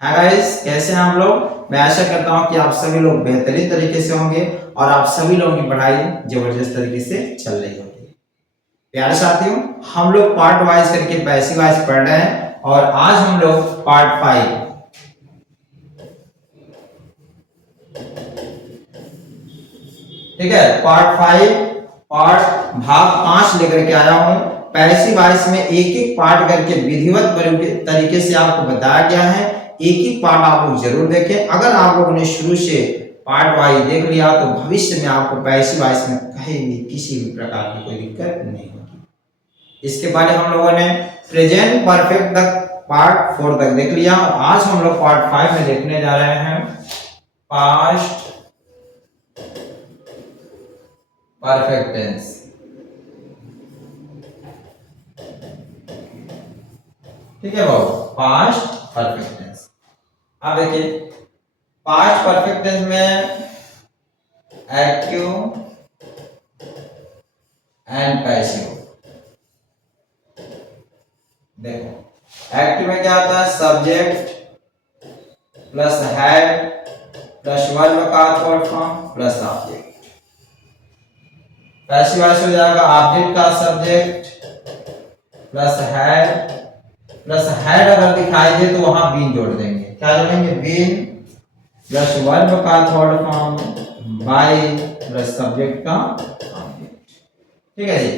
Hi guys, कैसे हैं आप लोग। मैं आशा करता हूं कि आप सभी लोग बेहतरीन तरीके से होंगे और आप सभी लोगों की पढ़ाई जबरदस्त तरीके से चल रही होगी। प्यारे साथियों, हम लोग पार्ट वाइज करके पैसिव वाइज पढ़ रहे हैं और आज हम लोग पार्ट 5 ठीक है, पार्ट भाग 5 लेकर के आया हूं। पैसिव वॉइस में एक एक पार्ट करके विधिवत तरीके से आपको बताया गया है। एक एक पार्ट आप लोग जरूर देखें। अगर आप लोगों ने शुरू से पार्ट वाइज देख लिया तो भविष्य में आपको पैसिव वॉइस में कहीं भी किसी भी प्रकार की कोई दिक्कत नहीं होगी। इसके बाद हम लोगों ने प्रेजेंट परफेक्ट तक पार्ट 4 तक देख लिया और आज हम लोग पार्ट 5 में देखने जा रहे हैं पास्ट परफेक्ट टेंस। ठीक है बाबू, पास्ट परफेक्ट टेंस। अब देखिए, पास्ट परफेक्ट टेंस में एक्टिव एंड पैसिव। देखो, एक्टिव में क्या आता है, subject plus had plus verb का third form plus object. Passive हो जाएगा ऑब्जेक्ट का सब्जेक्ट प्लस हैड अगर दिखाई दे तो वहां बीन जोड़ देंगे। क्या जोड़ेंगे, बीन प्लस वर्ब का third form by plus subject का ऑब्जेक्ट। ठीक है जी।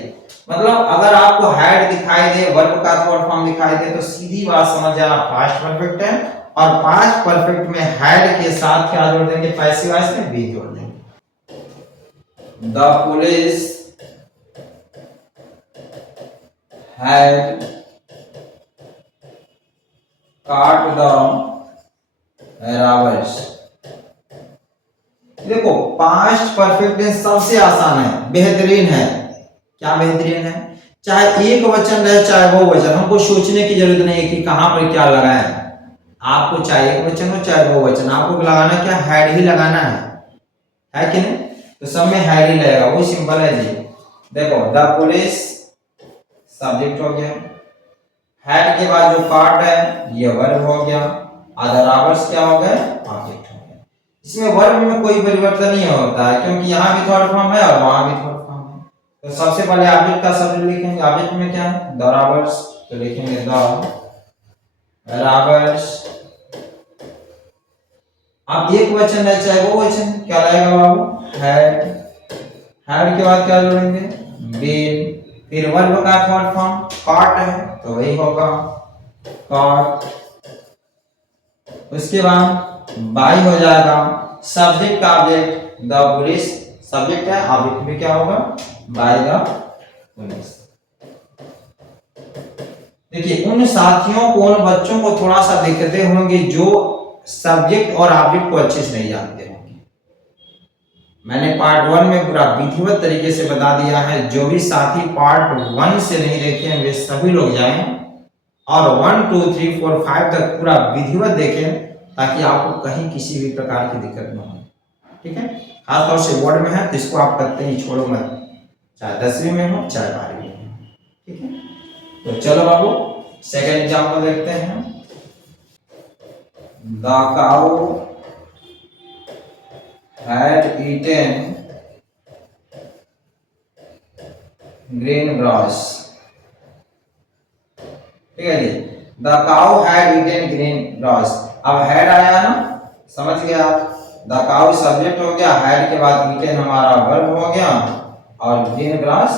मतलब अगर आपको हैड दिखाई दे, वर्ब का थर्ड फॉर्म दिखाई दे तो सीधी बात समझ जाना पास्ट परफेक्ट है। और पास्ट परफेक्ट में हैड के साथ क्या जोड़ देंगे, पैसिव वॉइस में बीन जोड़ देंगे। The police had caught the robbers। देखो, पास्ट परफेक्ट टेंस सबसे आसान है, बेहतरीन है। क्या बेहतरीन है, चाहे एक वचन रहे चाहे वो वचन, हमको सोचने की जरूरत नहीं है कि कहां पर क्या लगाएं। आपको चाहे एक वचन हो चाहे वो वचन, आपको लगाना क्या, हैड ही लगाना है कि नहीं। तो सब में हैड ही लगेगा, वो सिंपल है जी। देखो, द पुलिस सब्जेक्ट हो गया, हैड के बाद जो पार्ट है ये वर्ब हो गया, अदर रॉबर्स क्या हो गए, ऑब्जेक्ट हो गया। इसमें वर्ब में कोई परिवर्तन नहीं होता है क्योंकि यहाँ भी थर्ड फॉर्म है और वहां भी थर्ड फॉर्म है। तो सबसे पहले ऑब्जेक्ट का सब्जेक्ट लिखेंगे। ऑब्जेक्ट में क्या है, द रॉबर्स, तो लिखेंगे द रॉबर्स। अब एक वचन है चाहे वो वचन, क्या रहेगा बाबू, हैड। हैड के बाद क्या जोड़ेंगे, बीन। फिर वर्ब का थर्ड फॉर्म कॉट है तो वही होगा कॉट। उसके बाद बाई हो जाएगा सब्जेक्ट का ऑब्जेक्ट, द पुलिस सब्जेक्ट है, ऑब्जेक्ट में क्या होगा, बाय द पुलिस। देखिए, उन साथियों को, उन बच्चों को थोड़ा सा दिक्कतें होंगी जो सब्जेक्ट और ऑब्जेक्ट को अच्छे से नहीं जानते होंगे। मैंने पार्ट 1 में पूरा विधिवत तरीके से बता दिया है। जो भी साथी पार्ट 1 से नहीं देखे हैं वे सभी लोग जाएं और 1 2 3 4 5 तक पूरा विधिवत देखें ताकि आपको कहीं किसी भी प्रकार की दिक्कत न हो। ठीक है, खासतौर से बोर्ड में है तो इसको आप करते ही छोड़ो मत, चाहे 10वीं में हो चाहे 12वीं में हो। ठीक है, तो चलो बाबू सेकेंड एग्जाम्पल देखते हैं। The cow had eaten green grass। ठीक है जी, the cow had eaten green grass। अब had आया ना, समझ गए आप। the cow सब्जेक्ट हो गया, had के बाद eaten हमारा वर्ब हो गया और green grass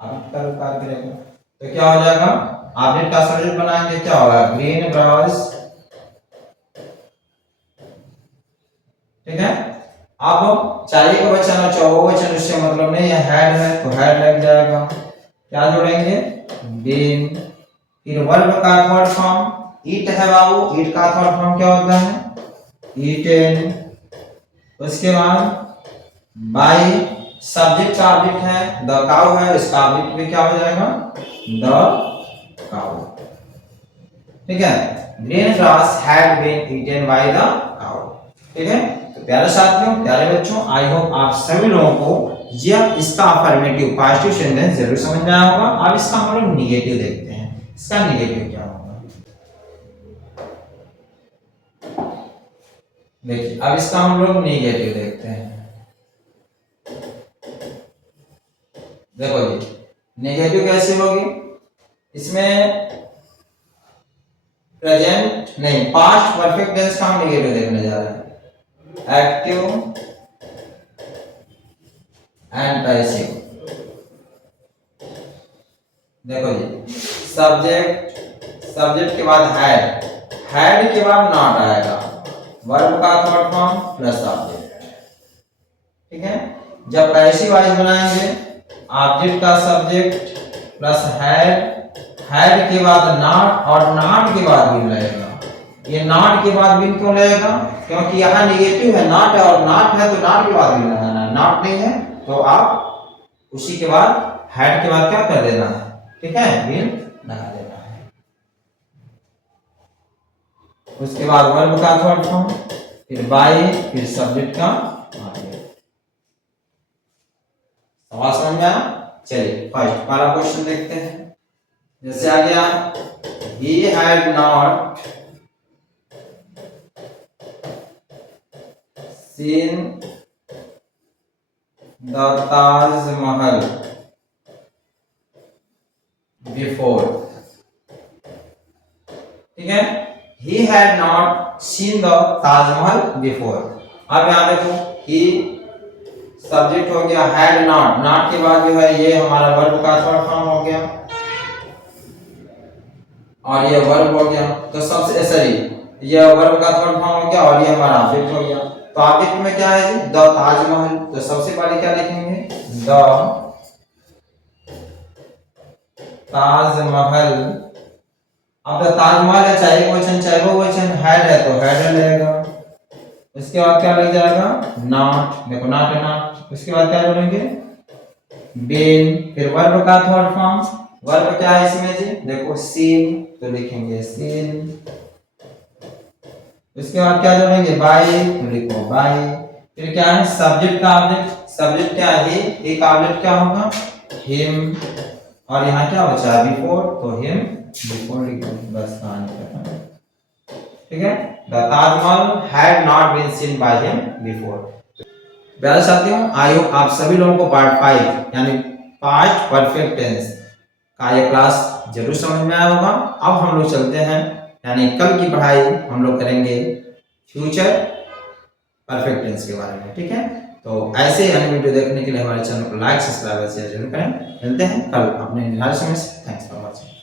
ऑब्जेक्ट का करेगा तो क्या हो जाएगा, ऑब्जेक्ट का सब्जेक्ट बनाएंगे, क्या होगा, ग्रीन ग्रास। ठीक है, अब चाहिए का वचन और चाहे वो वचन उससे मतलब नहीं है, हैड है तो हैड लग जाएगा। क्या जोड़ेंगे, बीन। फिर वर्ब का थर्ड फॉर्म ईट है बाबू, ईट का थर्ड फॉर्म क्या होता है, ईटेन। उसके बाद बाय सब्जेक्ट का ऑब्जेक्ट है, द काउ है, इसका ऑब्जेक्ट भी क्या हो जाएगा, द काउ। ठीक है, green grass had been eaten by the cow. ठीक है, तो प्यारे साथियों, प्यारे बच्चों, आई होप आप सभी लोगों को यह इसका अफर्मेटिव पॉजिटिव सेंटेंस जरूर समझ में आया होगा। अब इसका हम लोग निगेटिव देखते हैं। इसका निगेटिव क्या होगा, देखिए अब इसका हम लोग नेगेटिव देखते हैं। देखो जी नेगेटिव कैसे होगी, इसमें प्रेजेंट नहीं पास्ट परफेक्ट टेंस का हम नेगेटिव देखने जा रहे हैं। Active and passive. देखो जी सब्जेक्ट के बाद हैड के बाद नॉट आएगा, वर्ब का थर्ड फॉर्म प्लस ऑब्जेक्ट। ठीक है, जब पैसिव वॉइस बनाएंगे ऑब्जेक्ट का सब्जेक्ट प्लस हैड के बाद नॉट और नॉट के बाद भी लगेगा। ये नॉट के बाद भी क्यों लगेगा, क्योंकि यहाँ नेगेटिव है नॉट है, और नॉट है तो नॉट के बाद भी लगाना है, नॉट नहीं है तो आप उसी के बाद हैड के बाद क्या कर देना है, ठीक है, विल लगा देना है। उसके बाद वर्ब का थर्ड फॉर्म, फिर बाय, फिर सब्जेक्ट का ऑब्जेक्ट। सवाल समझ में आया? चलिए फर्स्ट पहला क्वेश्चन देखते हैं। जैसे आ गया he had not seen the Taj Mahal before। ठीक है, he had not seen the Taj Mahal before। अब यहां देखो he सब्जेक्ट हो गया, had not, नॉट के बाद जो है ये हमारा वर्ब का थर्ड फॉर्म हो गया और ये वर्ब हो गया, तो सबसे सॉरी ये वर्ब का थर्ड फॉर्म हो गया और ये हमारा ऑब्जेक्ट हो गया। तो ऑब्जेक्ट में क्या है जी, द ताजमहल, तो सबसे पहले क्या लिखेंगे, द ताजमहल। अब द ताजमहल है, चाहे क्वेश्चन चाहे वो क्वेश्चन, हैड है तो हैड रहेगा। उसके बाद क्या लग जाएगा, नॉट, देखो नॉट है नॉट। उसके बाद क्या जोड़ेंगे, बीन, फिर वर्ब का थर्ड फॉर्म, वर्ब क्या है इसमें जी, देखो सीन, तो लिखेंगे सीन। उसके बाद क्या जोड़ेंगे, बाय, तो लिखो बाय। फिर क्या है, सब्जेक्ट का ऑब्जेक्ट, सब्जेक्ट क्या है, एक ऑब्जेक्ट क्या होगा, हिम, और यहाँ क्या बचा बिफोर, तो हिम बिफोर लिखो, बस कहानी खत्म। ठीक है, the Taj Mahal had not been seen by him before. प्यारे साथियों, आई होप आप सभी लोगों को पार्ट 5 यानी पास्ट परफेक्ट टेंस का ये क्लास जरूर समझ में आया होगा। अब हम लोग चलते हैं, यानी कल की पढ़ाई हम लोग करेंगे फ्यूचर परफेक्ट टेंस के बारे में। ठीक है, तो ऐसे अन्य वीडियो देखने के लिए हमारे चैनल को लाइक सब्सक्राइब शेयर जरूर करें। मिलते हैं कल अपने निर्धारित समय से। Thanks for watching.